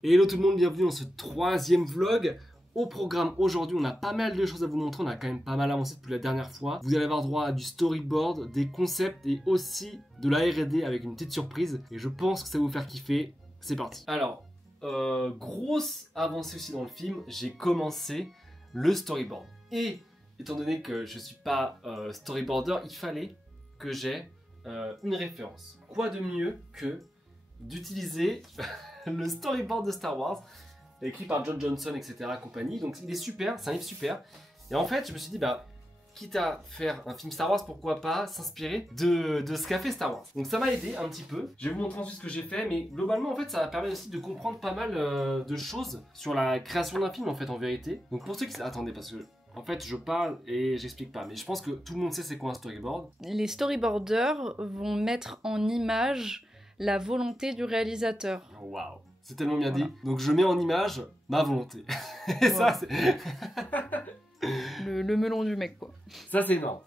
Hello tout le monde, bienvenue dans ce troisième vlog. Au programme aujourd'hui, on a pas mal de choses à vous montrer, on a quand même pas mal avancé depuis la dernière fois. Vous allez avoir droit à du storyboard, des concepts et aussi de la R&D avec une petite surprise. Et je pense que ça va vous faire kiffer. C'est parti. Alors, grosse avancée aussi dans le film, j'ai commencé le storyboard. Et étant donné que je suis pas storyboarder, il fallait que j'ai une référence. Quoi de mieux que d'utiliser le storyboard de Star Wars, écrit par John Johnson, etc. compagnie. Donc il est super, c'est un livre super. Et en fait, je me suis dit, bah, quitte à faire un film Star Wars, pourquoi pas s'inspirer de ce qu'a fait Star Wars. Donc ça m'a aidé un petit peu. Je vais vous montrer ensuite ce que j'ai fait, mais globalement, en fait, ça va permettre aussi de comprendre pas mal de choses sur la création d'un film, en fait, en vérité. Donc pour ceux qui... Attendez, parce que... En fait, je parle et j'explique pas, mais je pense que tout le monde sait c'est quoi un storyboard. Les storyboarders vont mettre en image la volonté du réalisateur. Waouh, c'est tellement bien dit. Donc je mets en image ma volonté. Et ça, c'est... Le melon du mec, quoi. Ça, c'est énorme.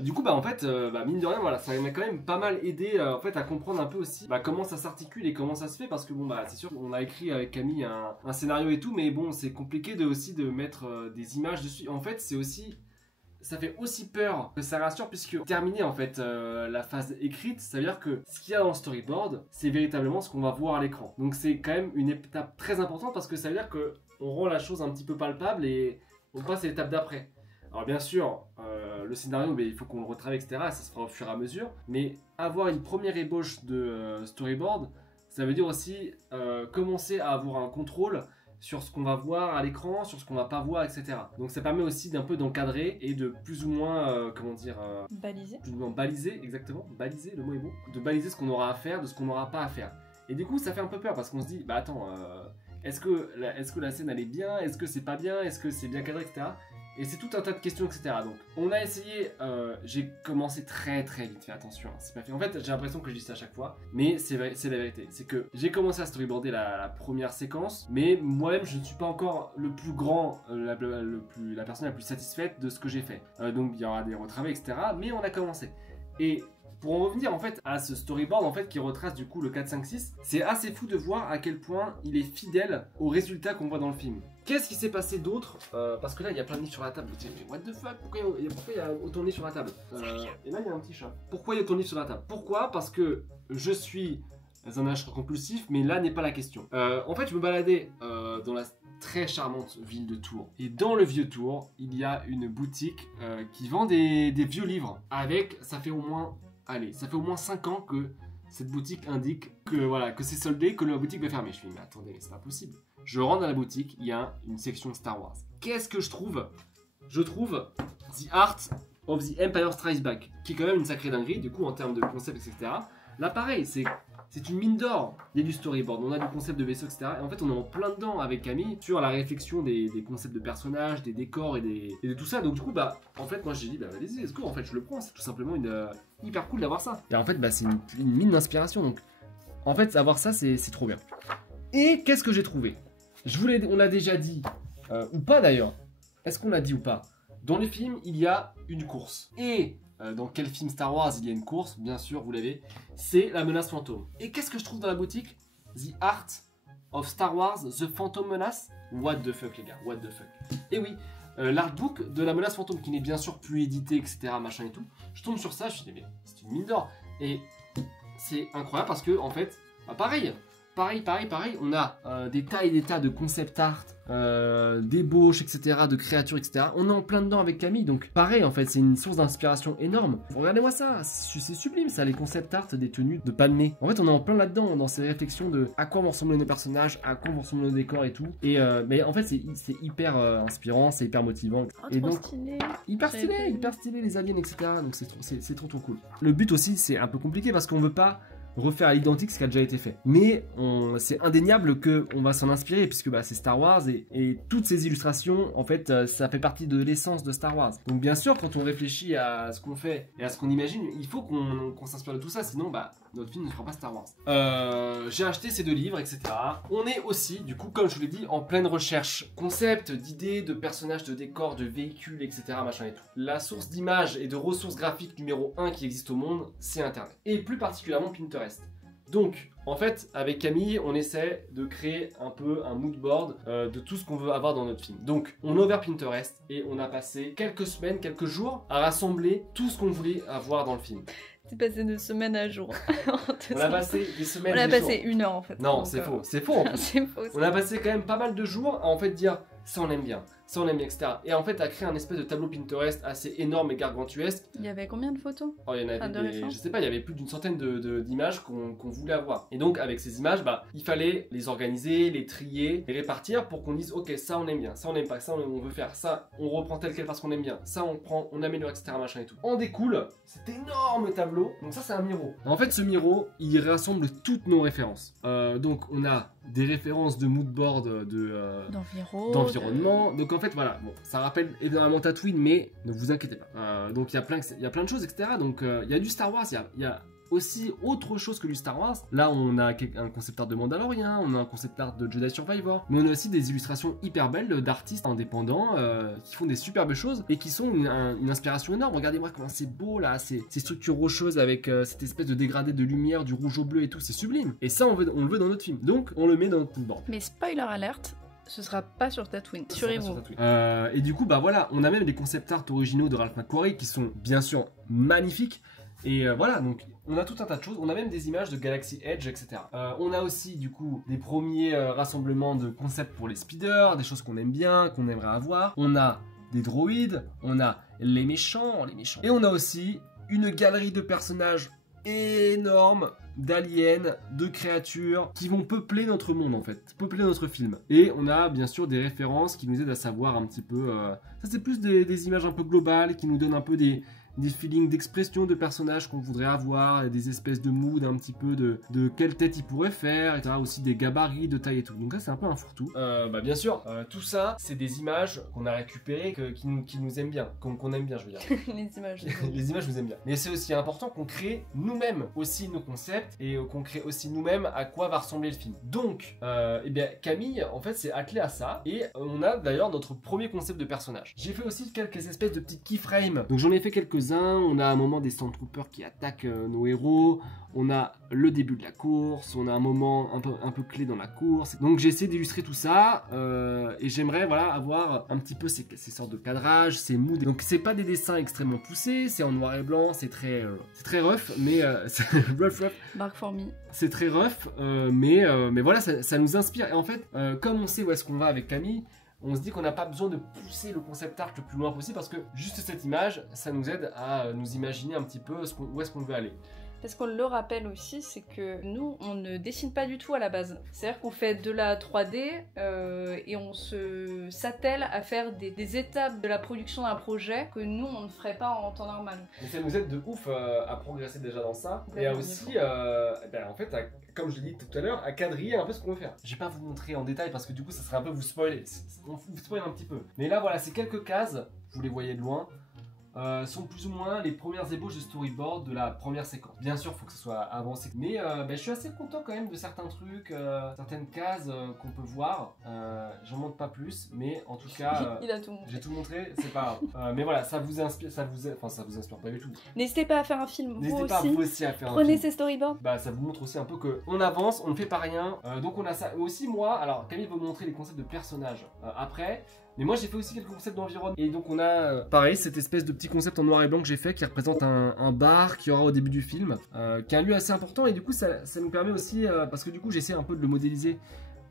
Du coup, bah en fait, mine de rien, voilà, ça m'a quand même pas mal aidé en fait, à comprendre un peu aussi comment ça s'articule et comment ça se fait. Parce que bon, bah c'est sûr, on a écrit avec Camille un scénario et tout, mais bon, c'est compliqué aussi de mettre des images dessus. En fait, c'est aussi... Ça fait aussi peur que ça rassure, puisque terminer en fait la phase écrite, ça veut dire que ce qu'il y a dans le storyboard, c'est véritablement ce qu'on va voir à l'écran. Donc c'est quand même une étape très importante, parce que ça veut dire que on rend la chose un petit peu palpable et on passe à l'étape d'après. Alors bien sûr, le scénario, il faut qu'on le retravaille, etc. Ça se fera au fur et à mesure. Mais avoir une première ébauche de storyboard, ça veut dire aussi commencer à avoir un contrôle sur ce qu'on va voir à l'écran, sur ce qu'on va pas voir, etc. Donc ça permet aussi d'un peu d'encadrer et de plus ou moins, Baliser. plus ou moins baliser, exactement, baliser, le mot est bon, de baliser ce qu'on aura à faire, de ce qu'on n'aura pas à faire. Et du coup ça fait un peu peur, parce qu'on se dit, bah attends, est-ce que la scène elle est bien, est-ce que c'est pas bien, est-ce que c'est bien cadré, etc. Et c'est tout un tas de questions, etc. Donc on a essayé, j'ai commencé très vite, fais attention, hein, c'est pas fait. En fait j'ai l'impression que je dis ça à chaque fois, mais c'est la vérité. C'est que j'ai commencé à storyboarder la première séquence, mais moi-même je ne suis pas encore le plus grand, la personne la plus satisfaite de ce que j'ai fait. Donc il y aura des retravails, etc. Mais on a commencé. Et pour en revenir en fait à ce storyboard en fait qui retrace du coup le 4, 5, 6, c'est assez fou de voir à quel point il est fidèle au résultat qu'on voit dans le film. Qu'est-ce qui s'est passé d'autre parce que là il y a plein de livres sur la table, vous dites mais what the fuck, pourquoi il y a autant de livres sur la table et là il y a un petit chat. Pourquoi il y a autant de livres sur la table? Pourquoi? Parce que je suis un acheteur compulsif, mais là n'est pas la question. En fait je me baladais dans la très charmante ville de Tours. Et dans le vieux Tours, il y a une boutique qui vend des vieux livres. Avec, ça fait au moins 5 ans que cette boutique indique que voilà, que c'est soldé, que la boutique va fermer. Je me dis mais attendez, mais c'est pas possible. Je rentre dans la boutique, il y a une section Star Wars. Qu'est-ce que je trouve? Je trouve The Art of the Empire Strikes Back, qui est quand même une sacrée dinguerie, du coup en termes de concept, etc. Là pareil, c'est une mine d'or. Il y a du storyboard, on a du concept de vaisseau, etc. Et en fait, on est en plein dedans avec Camille sur la réflexion des concepts de personnages, des décors et de tout ça. Donc du coup, bah, en fait, moi j'ai dit, bah allez-y, let's go. En fait, je le prends. C'est tout simplement hyper cool d'avoir ça. Et en fait, bah, c'est une mine d'inspiration. Donc, en fait, avoir ça, c'est trop bien. Et qu'est-ce que j'ai trouvé? On l'a déjà dit, ou pas d'ailleurs. Est-ce qu'on l'a dit ou pas? Dans les films, il y a une course. Et dans quel film Star Wars il y a une course? Bien sûr, vous l'avez. C'est la menace fantôme. Et qu'est-ce que je trouve dans la boutique? The Art of Star Wars, The Phantom Menace. What the fuck, les gars, what the fuck. Et oui, l'artbook de la menace fantôme qui n'est bien sûr plus édité, etc. machin et tout. Je tombe sur ça, je me dis, mais c'est une mine d'or. Et c'est incroyable parce que, en fait, bah, pareil, on a des tas et des tas de concept art, d'ébauches, etc., de créatures, etc. On est en plein dedans avec Camille, donc pareil, en fait, c'est une source d'inspiration énorme. Regardez-moi ça, c'est sublime ça, les concept art des tenues de Padmé. En fait, on est en plein là-dedans, dans ces réflexions de à quoi vont ressembler nos personnages, à quoi vont ressembler nos décors et tout. Et mais en fait, c'est hyper inspirant, c'est hyper motivant. Oh, et trop donc, stylé. hyper stylé les aliens, etc. Donc c'est trop cool. Le but aussi, c'est un peu compliqué parce qu'on veut pas refaire à l'identique ce qui a déjà été fait. Mais c'est indéniable qu'on va s'en inspirer puisque bah, c'est Star Wars et toutes ces illustrations, en fait, ça fait partie de l'essence de Star Wars. Donc bien sûr, quand on réfléchit à ce qu'on fait et à ce qu'on imagine, il faut qu'on s'inspire de tout ça, sinon bah, notre film ne fera pas Star Wars. J'ai acheté ces 2 livres, etc. On est aussi, du coup, comme je vous l'ai dit, en pleine recherche. Concept, d'idées, de personnages, de décors, de véhicules, etc. machin et tout. La source d'images et de ressources graphiques numéro 1 qui existe au monde, c'est Internet. Et plus particulièrement Pinterest. Donc, en fait, avec Camille, on essaie de créer un peu un mood board de tout ce qu'on veut avoir dans notre film. Donc, on a ouvert Pinterest et on a passé quelques semaines, quelques jours à rassembler tout ce qu'on voulait avoir dans le film. C'est passé de semaine à jour. On a passé des semaines, on a des passé jours. 1 heure en fait. Non, c'est faux, c'est faux en plus. C'est faux. On a passé quand même pas mal de jours à en fait dire ça on aime bien, ça on aime bien, etc. Et en fait à créer un espèce de tableau Pinterest assez énorme et gargantuesque. Il y avait combien de photos? Oh, il y en avait de des, références. je sais pas, il y avait plus d'une centaine d'images qu'on voulait avoir. Et donc avec ces images, bah, il fallait les organiser, les trier, les répartir pour qu'on dise ok ça on aime bien, ça on aime pas, ça on veut faire, ça on reprend tel quel parce qu'on aime bien, ça on prend, on améliore, etc. machin et tout. En découle cet énorme tableau. Donc ça c'est un Miro. En fait ce Miro il rassemble toutes nos références. Donc on a des références de mood board d'environnement. Donc en fait voilà, bon, ça rappelle évidemment Tatooine, mais ne vous inquiétez pas. Donc il y a plein de choses, etc. Donc il y a du Star Wars, il y a aussi autre chose que du Star Wars. Là on a un concept art de Mandalorian, on a un concept art de Jedi Survivor, mais on a aussi des illustrations hyper belles d'artistes indépendants qui font des super belles choses et qui sont une inspiration énorme. Regardez-moi comment c'est beau là, ces structures rocheuses avec cette espèce de dégradé de lumière, du rouge au bleu et tout, c'est sublime. Et ça on le veut dans notre film, donc on le met dans notre board. Mais spoiler alerte, ce sera pas sur Tatooine, assurez-vous. Et du coup bah voilà, on a même des concept art originaux de Ralph McQuarrie qui sont bien sûr magnifiques. Et voilà, donc on a tout un tas de choses, on a même des images de Galaxy Edge, etc. On a aussi du coup des premiers rassemblements de concepts pour les speeders, des choses qu'on aime bien, qu'on aimerait avoir. On a des droïdes, on a les méchants. Et on a aussi une galerie de personnages énorme, d'aliens, de créatures qui vont peupler notre monde en fait, peupler notre film. Et on a bien sûr des références qui nous aident à savoir un petit peu... ça c'est plus des images un peu globales qui nous donnent un peu des feelings d'expression de personnages qu'on voudrait avoir, et des espèces de mood un petit peu de quelle tête ils pourraient faire, etc. Aussi des gabarits de taille et tout. Donc là c'est un peu un fourre-tout. Bah bien sûr, tout ça c'est des images qu'on a récupérées, qui nous aiment bien, qu'on aime bien je veux dire. Les images. Les images nous aiment bien. Mais c'est aussi important qu'on crée nous-mêmes aussi nos concepts et qu'on crée aussi nous-mêmes à quoi va ressembler le film. Donc, eh bien Camille en fait s'est attelée à ça et on a d'ailleurs notre premier concept de personnage. J'ai fait aussi quelques espèces de petits keyframes. Donc j'en ai fait quelques-uns. On a un moment des Stormtroopers qui attaquent nos héros, on a le début de la course, on a un moment un peu clé dans la course. Donc j'ai essayé d'illustrer tout ça et j'aimerais voilà avoir un petit peu ces sortes de cadrage, ces moods. Donc c'est pas des dessins extrêmement poussés, c'est en noir et blanc, c'est très rough, mais rough. Mark for me. C'est très rough, mais voilà, ça nous inspire. Et en fait, comme on sait où est-ce qu'on va avec Camille, on se dit qu'on n'a pas besoin de pousser le concept art le plus loin possible parce que juste cette image, ça nous aide à nous imaginer un petit peu où est-ce qu'on veut aller. Parce qu'on le rappelle aussi, c'est que nous, on ne dessine pas du tout à la base. C'est-à-dire qu'on fait de la 3D et on s'attelle à faire des étapes de la production d'un projet que nous, on ne ferait pas en temps normal. Et ça nous aide de ouf à progresser déjà dans ça. Et à aussi, en fait, comme je l'ai dit tout à l'heure, à quadriller un peu ce qu'on veut faire. Je vais pas vous montrer en détail parce que du coup, ça serait un peu vous spoiler. On vous spoil un petit peu. Mais là, voilà, c'est quelques cases, vous les voyez de loin. Sont plus ou moins les premières ébauches de storyboard de la première séquence. Bien sûr, il faut que ce soit avancé, mais je suis assez content quand même de certains trucs, certaines cases qu'on peut voir. J'en montre pas plus, mais en tout cas, il a tout montré. J'ai tout montré, c'est pas grave. Mais voilà, ça vous inspire, ça vous inspire pas du tout. N'hésitez pas à faire un film, N'hésitez pas vous aussi à faire un film. Prenez ces storyboards. Bah ça vous montre aussi un peu que on avance, on ne fait pas rien. Donc on a ça. Aussi moi, alors Camille va vous montrer les concepts de personnages après. Mais moi j'ai fait aussi quelques concepts d'environnement. Et donc on a pareil cette espèce de petit concept en noir et blanc que j'ai fait qui représente un bar qui aura au début du film, qui est un lieu assez important et du coup ça nous permet aussi, parce que du coup j'essaie un peu de le modéliser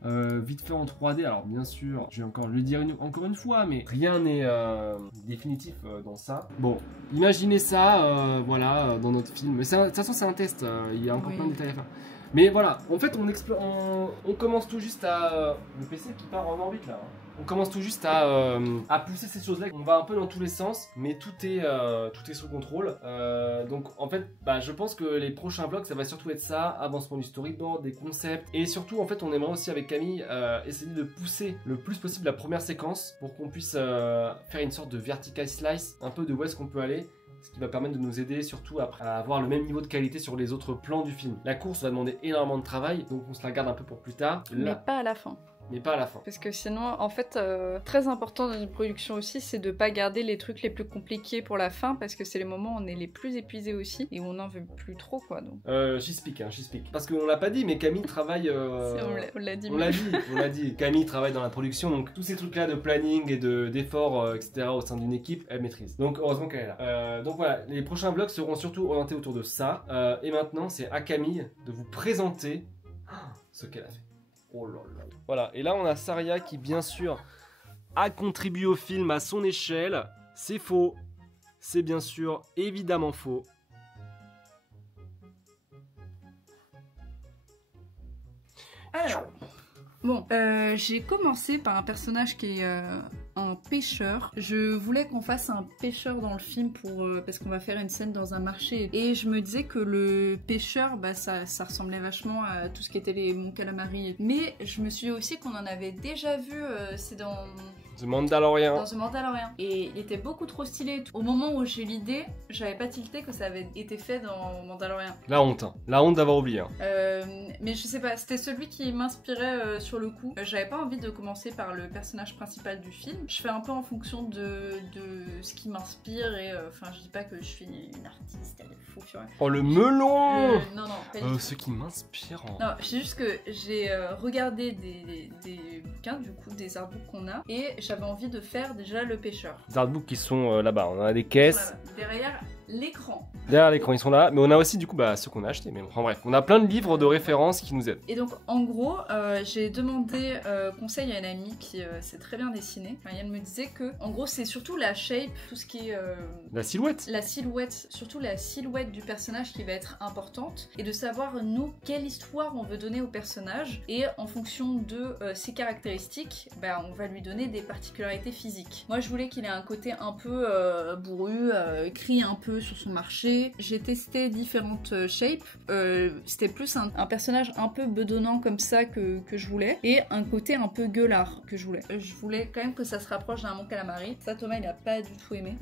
vite fait en 3D. Alors bien sûr, je vais encore le dire encore une fois, mais rien n'est définitif dans ça. Bon, imaginez ça, voilà, dans notre film. Mais de toute façon c'est un test, il y a encore plein de détails à faire. Mais voilà, en fait on commence tout juste à... le PC qui part en orbite là. On commence tout juste à pousser ces choses-là. On va un peu dans tous les sens, mais tout est sous contrôle. Donc en fait, je pense que les prochains vlogs, ça va surtout être ça, avancement du storyboard, des concepts. Et surtout, en fait, on aimerait aussi avec Camille essayer de pousser le plus possible la première séquence pour qu'on puisse faire une sorte de vertical slice, un peu de où est-ce qu'on peut aller. Ce qui va permettre de nous aider surtout à avoir le même niveau de qualité sur les autres plans du film. La course va demander énormément de travail, donc on se la garde un peu pour plus tard. Mais pas à la fin. mais pas à la fin. Parce que sinon, en fait, très important dans une production aussi, c'est de pas garder les trucs les plus compliqués pour la fin, parce que c'est les moments où on est les plus épuisés aussi, et où on n'en veut plus trop, quoi. Donc. She speak. Parce qu'on l'a pas dit, mais Camille travaille... On l'a dit. On l'a dit. Camille travaille dans la production, donc tous ces trucs-là de planning et d'efforts, etc. au sein d'une équipe, elle maîtrise. Donc heureusement qu'elle est là. Donc voilà, les prochains vlogs seront surtout orientés autour de ça. Et maintenant, c'est à Camille de vous présenter ce qu'elle a fait. Oh là là. Voilà, et là on a Saria qui bien sûr a contribué au film à son échelle. C'est faux. C'est bien sûr évidemment faux. Alors, bon, j'ai commencé par un personnage qui est un pêcheur. Je voulais qu'on fasse un pêcheur dans le film parce qu'on va faire une scène dans un marché. Et je me disais que le pêcheur, bah, ça ressemblait vachement à tout ce qui était les Mon Calamari. Mais je me suis dit aussi qu'on en avait déjà vu, c'est dans... The Mandalorian. Dans The Mandalorian. Et il était beaucoup trop stylé. Au moment où j'ai eu l'idée, j'avais pas tilté que ça avait été fait dans Mandalorian. La honte, hein. La honte d'avoir oublié. Hein. Mais je sais pas, c'était celui qui m'inspirait sur le coup. J'avais pas envie de commencer par le personnage principal du film. Je fais un peu en fonction de ce qui m'inspire et enfin je dis pas que je suis une artiste, elle est fou furieux. Oh le melon. Non, pas du tout. Ce qui m'inspire. Non, c'est juste que j'ai regardé des bouquins, du coup, des artbooks qu'on a, et j'avais envie de faire déjà le pêcheur. Les artbooks qui sont là-bas, on a des caisses. Derrière l'écran. Derrière l'écran, ils sont là, mais on a aussi du coup ceux qu'on a achetés. Mais enfin bref, on a plein de livres de référence qui nous aident. Et donc en gros, j'ai demandé conseil à une amie qui sait très bien dessiner. Enfin, elle me disait que en gros c'est surtout la shape, tout ce qui est la silhouette. La silhouette, surtout la silhouette du personnage qui va être importante, et de savoir nous quelle histoire on veut donner au personnage, et en fonction de ses caractéristiques, bah, on va lui donner des particularités physiques. Moi je voulais qu'il ait un côté un peu bourru, crie un peu sur son marché. J'ai testé différentes shapes. C'était plus un personnage un peu bedonnant comme ça que je voulais, et un côté un peu gueulard que je voulais. Je voulais quand même que ça se rapproche d'un Mon Calamari. Ça, Thomas, il a pas du tout aimé.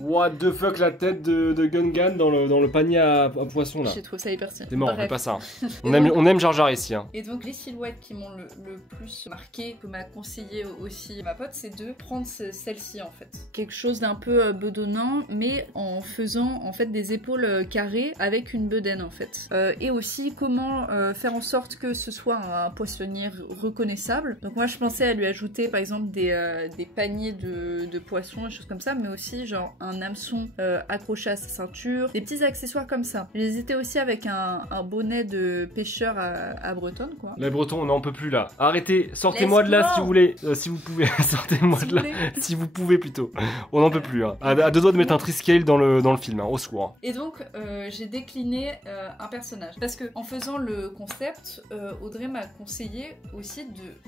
What the fuck, la tête de Gungan dans le panier à poisson là. J'ai trouvé ça hyper stylé. C'est mort, on fait pas ça. On aime Jar Jar ici. Hein. Et donc les silhouettes qui m'ont le plus marqué, que m'a conseillé aussi ma pote, c'est de prendre celle-ci en fait. Quelque chose d'un peu bedonnant, mais en faisant en fait des épaules carrées avec une bedaine en fait. Et aussi comment faire en sorte que ce soit un poissonnier reconnaissable. Donc moi je pensais à lui ajouter par exemple des paniers de poissons, des choses comme ça, mais aussi genre un hameçon accroché à sa ceinture, des petits accessoires comme ça. J'ai hésité aussi avec un bonnet de pêcheur à bretonne quoi. Les bretons, on n'en peut plus là. Arrêtez, sortez-moi de là si vous voulez, si vous pouvez, sortez-moi de là, si vous pouvez plutôt. On n'en peut plus. Hein. À deux doigts de mettre un triscale dans le film, hein, au secours. Et donc j'ai décliné un personnage parce que en faisant le concept, Audrey m'a conseillé aussi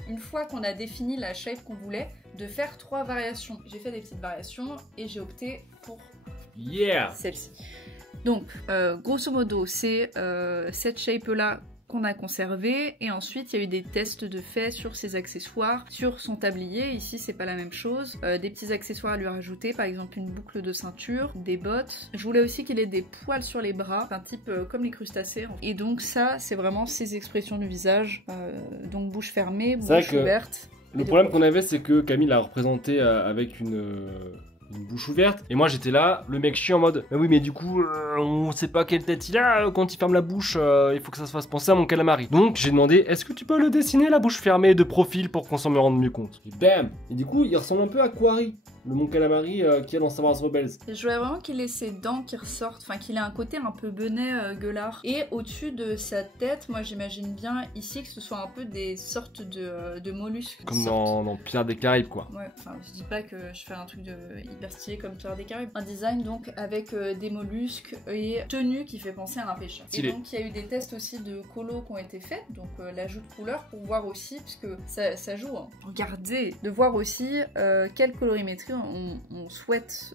une fois qu'on a défini la shape qu'on voulait, de faire 3 variations. J'ai fait des petites variations et j'ai opté pour celle-ci. Donc grosso modo c'est cette shape là qu'on a conservé, et ensuite il y a eu des tests de fait sur ses accessoires, sur son tablier. Ici c'est pas la même chose, des petits accessoires à lui rajouter, par exemple une boucle de ceinture, des bottes. Je voulais aussi qu'il ait des poils sur les bras, un type comme les crustacés, et donc ça c'est vraiment ses expressions du visage, donc bouche fermée, bouche ouverte. Le problème qu'on avait, c'est que Camille l'a représenté avec une bouche ouverte, et moi j'étais là, le mec chie en mode oui mais du coup on sait pas quelle tête il a quand il ferme la bouche, il faut que ça se fasse penser à Mon Calamari. Donc j'ai demandé est-ce que tu peux le dessiner la bouche fermée de profil pour qu'on s'en me rende mieux compte. Et bam. Et du coup il ressemble un peu à Quarry, le Mon Calamari qu'il y a dans Star Wars Rebels. Je voulais vraiment qu'il ait ses dents qui ressortent, enfin qu'il ait un côté un peu benet gueulard, et au-dessus de sa tête, moi j'imagine bien ici que ce soit un peu des sortes de mollusques. Comme dans Pirates des Caraïbes quoi. Ouais, enfin je dis pas que je fais un truc hyper stylé comme Pirates des Caraïbes. Un design donc avec des mollusques et tenue qui fait penser à un pêcheur. Stylé. Et donc il y a eu des tests aussi de colo qui ont été faits, donc l'ajout de couleurs pour voir aussi, puisque ça joue, hein. Regardez, de voir aussi quelle colorimétrie on souhaite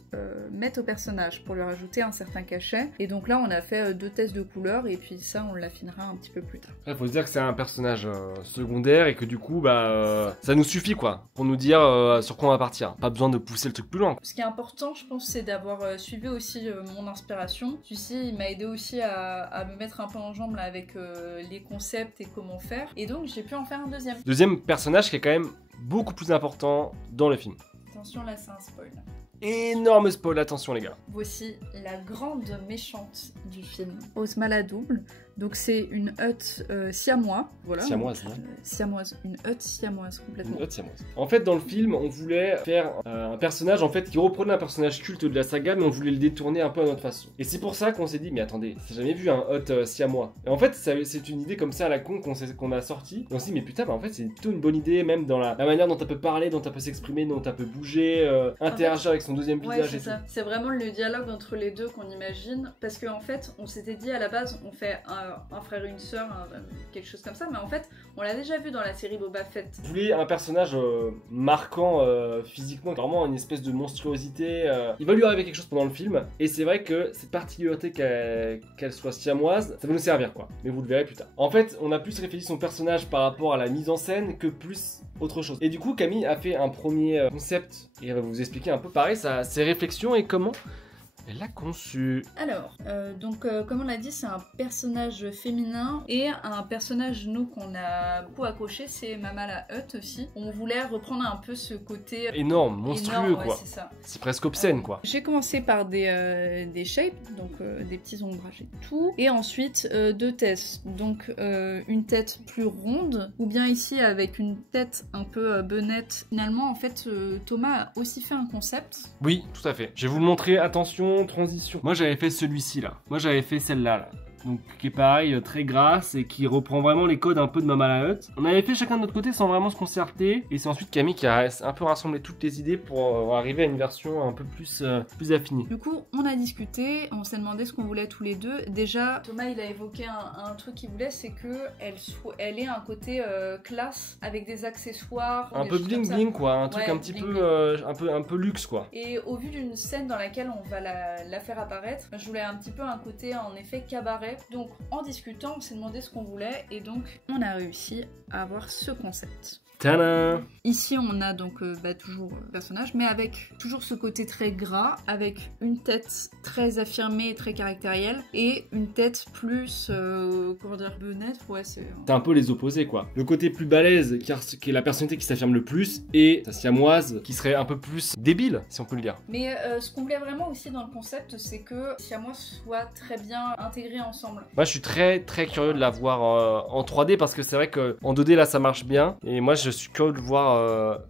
mettre au personnage pour lui rajouter un certain cachet. Et donc là, on a fait 2 tests de couleurs et puis ça, on l'affinera un petit peu plus tard. Il faut se dire que c'est un personnage secondaire et que du coup, ça nous suffit quoi, pour nous dire sur quoi on va partir. Pas besoin de pousser le truc plus loin. Ce qui est important, je pense, c'est d'avoir suivi aussi mon inspiration. Celui-ci, il m'a aidé aussi à me mettre un peu en jambes là, avec les concepts et comment faire. Et donc, j'ai pu en faire un deuxième. Deuxième personnage qui est quand même beaucoup plus important dans le film. Attention, là, c'est un spoil. Énorme spoil, attention les gars. Voici la grande méchante du film, Ozma la double. Donc c'est une hutte siamois. Voilà. Siamoise, non Siamoise. Une hutte siamoise, complètement. Une hutte siamoise. En fait, dans le film, on voulait faire un personnage en fait qui reprenait un personnage culte de la saga, mais on voulait le détourner un peu à notre façon. Et c'est pour ça qu'on s'est dit, mais attendez, j'ai jamais vu un hutte siamois. Et en fait, c'est une idée comme ça à la con qu'on a sorti. Et on s'est dit, mais putain, en fait, c'est plutôt une bonne idée, même dans la manière dont elle peut parler, dont elle peut s'exprimer, dont elle peut bouger, interagir avec son deuxième visage et tout. C'est vraiment le dialogue entre les deux qu'on imagine. Parce qu'en fait, on s'était dit à la base, on fait un frère et une sœur, quelque chose comme ça, mais en fait, on l'a déjà vu dans la série Boba Fett. Vous voulez un personnage marquant physiquement, vraiment une espèce de monstruosité. Il va lui arriver quelque chose pendant le film, et c'est vrai que cette particularité qu'elle soit siamoise, ça va nous servir quoi. Mais vous le verrez plus tard. En fait, on a plus réfléchi son personnage par rapport à la mise en scène que plus autre chose. Et du coup, Camille a fait un premier concept, et elle va vous expliquer un peu pareil, ses réflexions et comment elle l'a conçu. Alors, comme on l'a dit, c'est un personnage féminin et un personnage, nous, qu'on a beaucoup accroché, c'est Mama la Hutt aussi. On voulait reprendre un peu ce côté... énorme, monstrueux énorme, quoi. Ouais, c'est ça. C'est presque obscène quoi. J'ai commencé par des shapes, donc des petits ombrages et tout. Et ensuite, 2 têtes. Donc, une tête plus ronde, ou bien ici avec une tête un peu benette. Finalement, en fait, Thomas a aussi fait un concept. Oui, tout à fait. Je vais vous le montrer, attention. Transition. Moi j'avais fait celui-ci là. Moi j'avais fait celle-là là. Donc qui est pareil, très grasse et qui reprend vraiment les codes un peu de Mama la Hutt. On avait fait chacun de notre côté sans vraiment se concerter. Et c'est ensuite Camille qui a un peu rassemblé toutes les idées pour arriver à une version un peu plus affinée. Du coup, on a discuté, on s'est demandé ce qu'on voulait tous les deux. Déjà, Thomas il a évoqué un truc qu'il voulait, c'est qu'elle ait un côté classe avec des accessoires. Un peu bling bling quoi, un truc un petit un peu luxe quoi. Et au vu d'une scène dans laquelle on va la faire apparaître, je voulais un petit peu un côté en effet cabaret. Donc en discutant, on s'est demandé ce qu'on voulait et donc on a réussi à avoir ce concept. Tadam! Ici on a donc toujours le personnage, mais avec toujours ce côté très gras, avec une tête très affirmée et très caractérielle, et une tête plus, comment dire, benette, ouais c'est un peu les opposés quoi. Le côté plus balèze, qui est la personnalité qui s'affirme le plus, et sa siamoise, qui serait un peu plus débile, si on peut le dire. Mais ce qu'on voulait vraiment aussi dans le concept, c'est que siamoise soit très bien intégrés ensemble. Moi je suis très très curieux de la voir en 3D, parce que c'est vrai qu'en 2D là ça marche bien, et moi je suis curieux de voir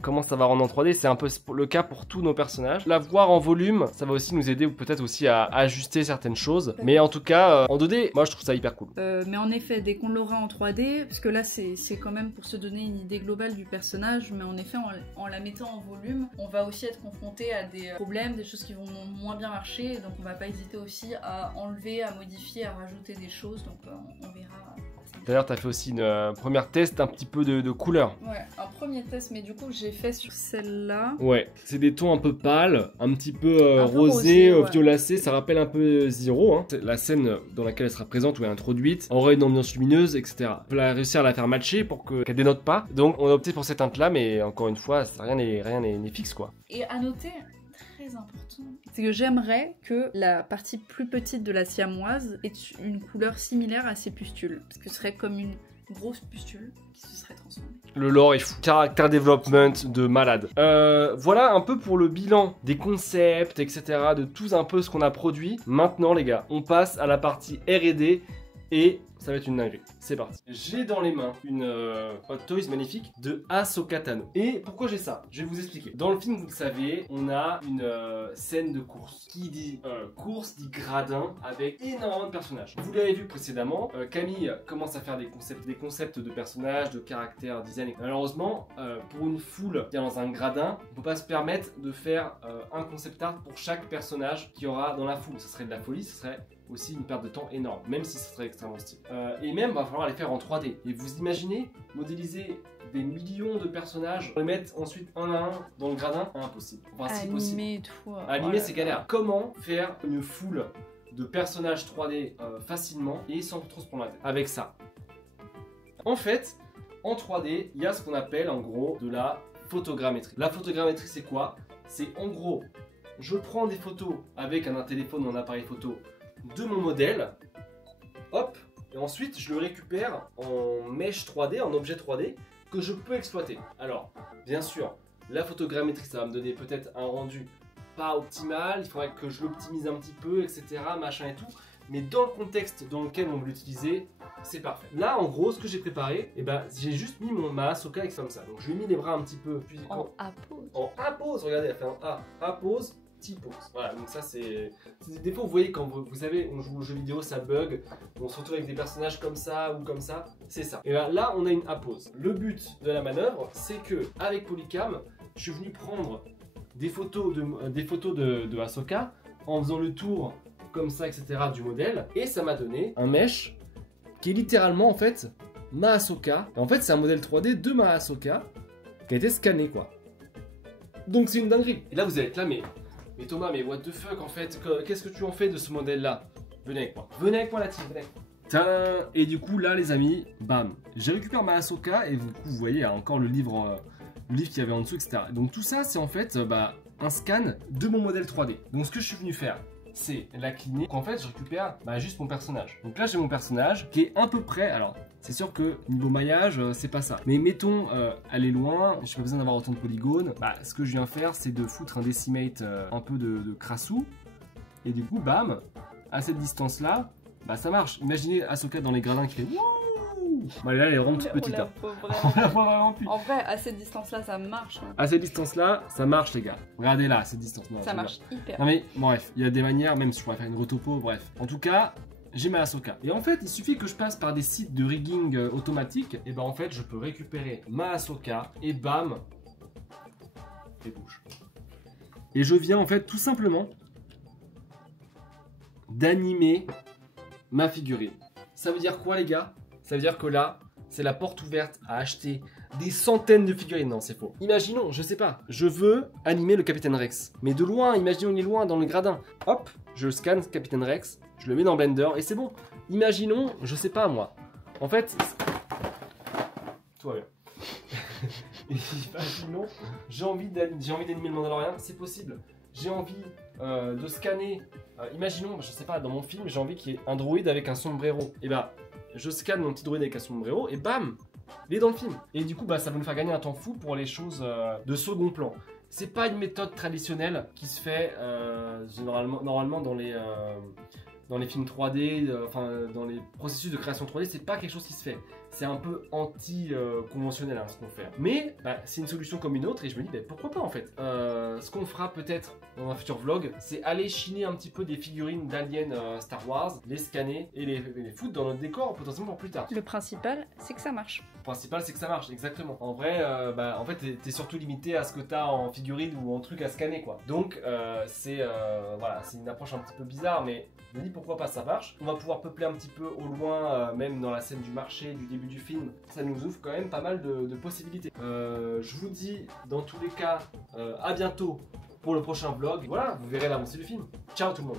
comment ça va rendre en 3D. C'est un peu le cas pour tous nos personnages. La voir en volume, ça va aussi nous aider, ou peut-être aussi à ajuster certaines choses. Mais en tout cas, en 2D, moi je trouve ça hyper cool. Mais en effet, dès qu'on l'aura en 3D, parce que là c'est quand même pour se donner une idée globale du personnage, mais en effet en la mettant en volume, on va aussi être confronté à des problèmes, des choses qui vont moins bien marcher, donc on va pas hésiter aussi à enlever, à modifier, à rajouter des choses, donc on verra. D'ailleurs, t'as fait aussi une première test un petit peu de couleur. Ouais, un premier test, mais du coup, j'ai fait sur celle-là. Ouais, c'est des tons un peu pâles, un petit peu rosé, ouais. Violacé, ça rappelle un peu Zero. Hein. La scène dans laquelle elle sera présente ou est introduite aurait une ambiance lumineuse, etc. On peut réussir à la faire matcher pour qu'elle dénote pas. Donc, on a opté pour cette teinte-là, mais encore une fois, rien n'est fixe, quoi. Et à noter, très important, c'est que j'aimerais que la partie plus petite de la siamoise ait une couleur similaire à ses pustules, parce que ce serait comme une grosse pustule qui se serait transformée. Le lore est fou. Character development de malade. Voilà un peu pour le bilan des concepts, etc. De tout un peu ce qu'on a produit. Maintenant les gars, on passe à la partie R&D et ça va être une dinguerie. C'est parti. J'ai dans les mains une Hot Toys magnifique de Ahsoka Tano. Et pourquoi j'ai ça? Je vais vous expliquer. Dans le film, vous le savez, on a une scène de course. Qui dit course dit gradin avec énormément de personnages. Vous l'avez vu précédemment, Camille commence à faire des concepts de personnages, de caractères, design. Et malheureusement, pour une foule qui est dans un gradin, on ne peut pas se permettre de faire un concept art pour chaque personnage qu'il y aura dans la foule. Ce serait de la folie, ce serait aussi une perte de temps énorme, même si ce serait extrêmement stylé. Et même, il va falloir les faire en 3D. Et vous imaginez modéliser des millions de personnages, les mettre ensuite un à un dans le gradin, impossible. Enfin, si possible. Animer et tout. Animer, c'est galère. Comment faire une foule de personnages 3D facilement et sans trop se prendre la tête avec ça? En fait, en 3D, il y a ce qu'on appelle en gros de la photogrammétrie. La photogrammétrie, c'est quoi? C'est en gros, je prends des photos avec un téléphone ou un appareil photo de mon modèle, hop, et ensuite je le récupère en mesh 3D, en objet 3D que je peux exploiter. Alors, bien sûr, la photogrammétrie, ça va me donner peut-être un rendu pas optimal, il faudrait que je l'optimise un petit peu, etc., machin et tout. Mais dans le contexte dans lequel on veut l'utiliser, c'est parfait. Là, en gros, ce que j'ai préparé, j'ai juste mis ma Ahsoka avec comme ça. Donc, je lui ai mis les bras un petit peu En A-pose. En A-pose, regardez, elle fait un A. A-pose, T-pose. Voilà, donc ça, c'est... Des fois, vous voyez, quand vous savez, on joue aux jeux vidéo, ça bug, on se retrouve avec des personnages comme ça ou comme ça, c'est ça. Et là, on a une A-pose. Le but de la manœuvre, c'est que avec Polycam, je suis venu prendre des photos de Ahsoka en faisant le tour comme ça, etc. du modèle, et ça m'a donné un mesh qui est littéralement en fait ma Ahsoka. Et en fait, c'est un modèle 3D de ma Ahsoka qui a été scanné, quoi. Donc c'est une dinguerie. Et là, vous allez être là, mais Thomas, mais what the fuck en fait, qu'est-ce que tu en fais de ce modèle-là? Venez avec moi. Venez avec moi, la team, venez. Tadam. Et du coup, là, les amis, bam, j'ai récupéré ma Ahsoka et vous voyez, il y a encore le livre qu'il y avait en dessous, etc. Donc tout ça, c'est en fait un scan de mon modèle 3D. Donc ce que je suis venu faire, c'est la cliner. Donc en fait, je récupère juste mon personnage. Donc là, j'ai mon personnage qui est à peu près. Alors, c'est sûr que niveau maillage, c'est pas ça. Mais mettons, aller loin, j'ai pas besoin d'avoir autant de polygones. Ce que je viens faire, c'est de foutre un decimate un peu de crassou. Et du coup, bam, à cette distance-là, ça marche. Imaginez Ahsoka dans les gradins qui fait wouh. Bon, là, elle est vraiment toute petite. On la voit vraiment plus. En vrai, à cette distance-là, ça marche. Hein. À cette distance-là, ça marche, les gars. Regardez là, à cette distance. Non, ça marche hyper. Non, mais bref, il y a des manières, même si je pourrais faire une retopo, bref. En tout cas, j'ai ma Ahsoka. Et en fait, il suffit que je passe par des sites de rigging automatique, et en fait, je peux récupérer ma Ahsoka, et bam, et bouge. Et je viens en fait tout simplement d'animer ma figurine. Ça veut dire quoi, les gars? Ça veut dire que là, c'est la porte ouverte à acheter des centaines de figurines. Non, c'est faux. Imaginons, je sais pas, je veux animer le Capitaine Rex. Mais de loin, imaginons il est loin dans le gradin. Hop, je scanne Capitaine Rex, je le mets dans Blender et c'est bon. Imaginons, je sais pas moi. En fait, tout va bien. Imaginons, j'ai envie d'animer le Mandalorian, c'est possible. J'ai envie de scanner. Imaginons, je sais pas, dans mon film, j'ai envie qu'il y ait un droïde avec un sombrero. Et je scanne mon petit droïde avec un sombrero et bam, il est dans le film. Et du coup, ça va nous faire gagner un temps fou pour les choses de second plan. C'est pas une méthode traditionnelle qui se fait normalement dans les films 3D, dans les processus de création 3D, c'est pas quelque chose qui se fait. C'est un peu anti-conventionnel ce qu'on fait. Mais c'est une solution comme une autre et je me dis pourquoi pas en fait. Ce qu'on fera peut-être dans un futur vlog, c'est aller chiner un petit peu des figurines d'aliens Star Wars, les scanner et les foutre dans notre décor potentiellement pour plus tard. Le principal, c'est que ça marche. Le principal, c'est que ça marche, exactement. En vrai, en fait, t'es surtout limité à ce que t'as en figurine ou en truc à scanner, quoi. Donc, c'est une approche un petit peu bizarre, mais je me dis pourquoi pas, ça marche. On va pouvoir peupler un petit peu au loin, même dans la scène du marché, du début du film. Ça nous ouvre quand même pas mal de possibilités. Je vous dis, dans tous les cas, à bientôt pour le prochain vlog. Voilà, vous verrez l'avancée du film. Ciao tout le monde.